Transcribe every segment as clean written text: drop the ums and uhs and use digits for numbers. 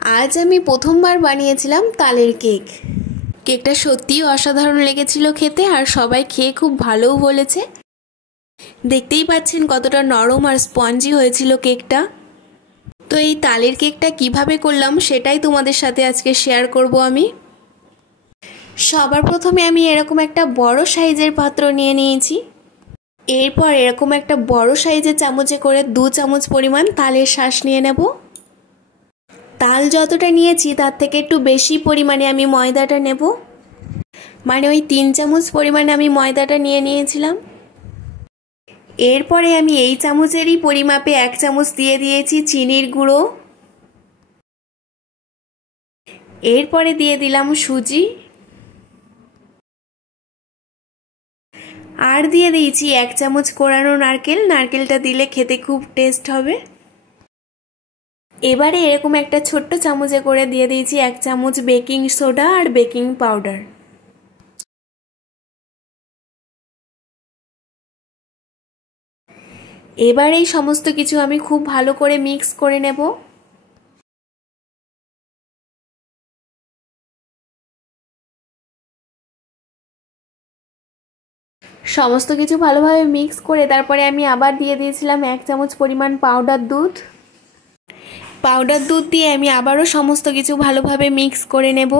আজ আমি প্রথমবার বানিয়েছিলাম তালের কেক। কেকটা সত্যিই অসাধারণ লেগেছিল খেতে, আর সবাই খেয়ে খুব ভালোও বলেছে। দেখতেই পাচ্ছেন কতটা নরম আর স্পঞ্জি হয়েছিল কেকটা। তো এই তালের কেকটা কিভাবে করলাম সেটাই তোমাদের সাথে আজকে শেয়ার করব আমি। সবার প্রথমে আমি এরকম একটা বড় সাইজের পাত্র নিয়ে নিয়েছি। এরপর এরকম একটা বড় সাইজের চামচে করে 2 চামচ পরিমাণ তালের শাঁস নিয়ে নেব। তাল যতটা নিয়েছি তার থেকে একটু বেশি পরিমাণে আমি ময়দাটা নেব, মানে ওই 3 চামচ পরিমাণে আমি ময়দাটা নিয়ে নিয়েছিলাম। এরপরে আমি এই চামচেরই পরিমাপে 1 চামচ দিয়ে দিয়েছি চিনির গুঁড়ো। এরপরে দিয়ে দিলাম সুজি, আর দিয়ে দিয়েছি 1 চামচ কোরানো নারকেল। নারকেলটা দিলে খেতে খুব টেস্ট হবে। এবারে এরকম একটা ছোট্ট চামচে করে দিয়ে দিয়েছি 1 চামচ বেকিং সোডা আর বেকিং পাউডার। এবার এই সমস্ত কিছু আমি খুব ভালো করে মিক্স করে নেব। সমস্ত কিছু ভালোভাবে মিক্স করে তারপরে আমি আবার দিয়ে দিয়েছিলাম 1 চামচ পরিমাণ পাউডার দুধ। পাউডার দুধ দিয়ে আমি আবারও সমস্ত কিছু ভালোভাবে মিক্স করে নেব।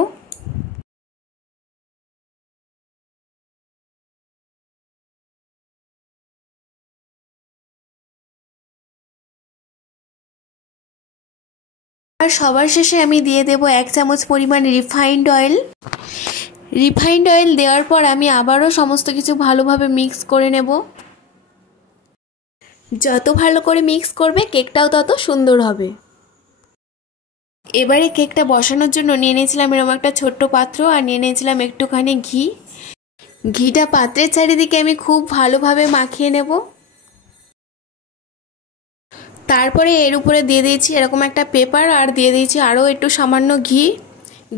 আর সবার শেষে আমি দিয়ে দেব 1 চামচ পরিমাণ রিফাইন্ড অয়েল। রিফাইন্ড অয়েল দেওয়ার পর আমি আবারও সমস্ত কিছু ভালোভাবে মিক্স করে নেব। যত ভালো করে মিক্স করবে কেকটাও তত সুন্দর হবে। এবারে কেকটা বসানোর জন্য নিয়ে নিয়েছিলাম এরকম একটা ছোট্ট পাত্র, আর নিয়ে নিয়েছিলাম একটুখানি ঘি। ঘিটা পাত্রের চারিদিকে আমি খুব ভালোভাবে মাখিয়ে নেব। তারপরে এর উপরে দিয়ে দিয়েছি এরকম একটা পেপার, আর দিয়ে দিয়েছি আরও একটু সামান্য ঘি।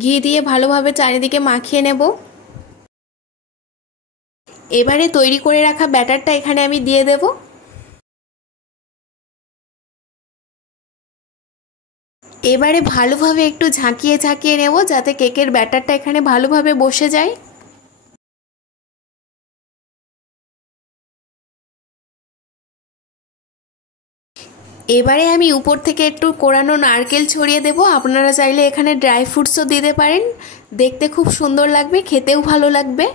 ঘি দিয়ে ভালোভাবে চারিদিকে মাখিয়ে নেব। এবারে তৈরি করে রাখা ব্যাটারটা এখানে আমি দিয়ে দেব। এবারে ভালোভাবে একটু ঝাঁকিয়ে ঝাঁকিয়ে নেব যাতে কেকের ব্যাটারটা এখানে ভালোভাবে বসে যায়। এবারে আমি উপর থেকে একটু কোরানো নারকেল ছড়িয়ে দেব। আপনারা চাইলে এখানে ড্রাই ফ্রুটসও দিতে পারেন, দেখতে খুব সুন্দর লাগবে, খেতেও ভালো লাগবে।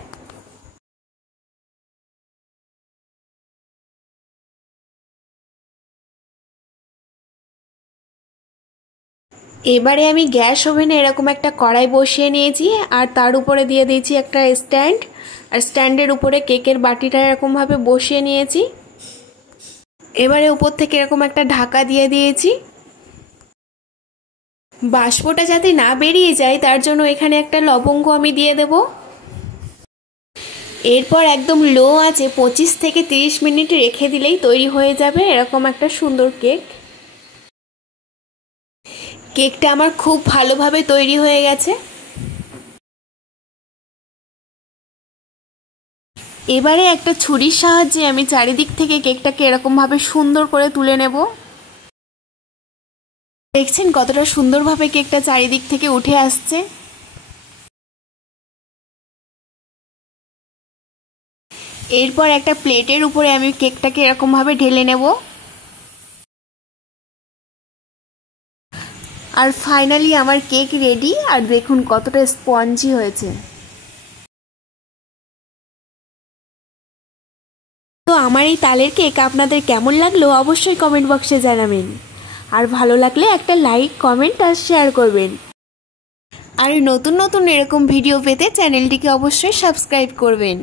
এবারে আমি গ্যাস ওভেনে এরকম একটা কড়াই বসিয়ে নিয়েছি, আর তার উপরে দিয়ে দিয়েছি একটা স্ট্যান্ড, আর স্ট্যান্ডের উপরে কেকের বাটিটা এরকমভাবে বসিয়ে নিয়েছি। এবারে উপর থেকে এরকম একটা ঢাকা দিয়ে দিয়েছি। বাষ্পটা যাতে না বেরিয়ে যায় তার জন্য এখানে একটা লবঙ্গ আমি দিয়ে দেব। এরপর একদম লো আঁচে 25 থেকে 30 মিনিট রেখে দিলেই তৈরি হয়ে যাবে এরকম একটা সুন্দর কেক। কেকটা আমার খুব ভালোভাবে তৈরি হয়ে গেছে। এবারে একটা ছুরির সাহায্যে আমি চারিদিক থেকে কেকটাকে এরকমভাবে সুন্দর করে তুলে নেব। দেখছেন কতটা সুন্দরভাবে কেকটা চারিদিক থেকে উঠে আসছে। এরপর একটা প্লেটের উপরে আমি কেকটাকে এরকমভাবে ঢেলে নেব। আর ফাইনালি আমার কেক রেডি, আর দেখুন কতটা স্পঞ্জি হয়েছে। তো আমার এই তালের কেক আপনাদের কেমন লাগলো অবশ্যই কমেন্ট বক্সে জানাবেন, আর ভালো লাগলে একটা লাইক, কমেন্ট আর শেয়ার করবেন। আর নতুন নতুন এরকম ভিডিও পেতে চ্যানেলটিকে অবশ্যই সাবস্ক্রাইব করবেন।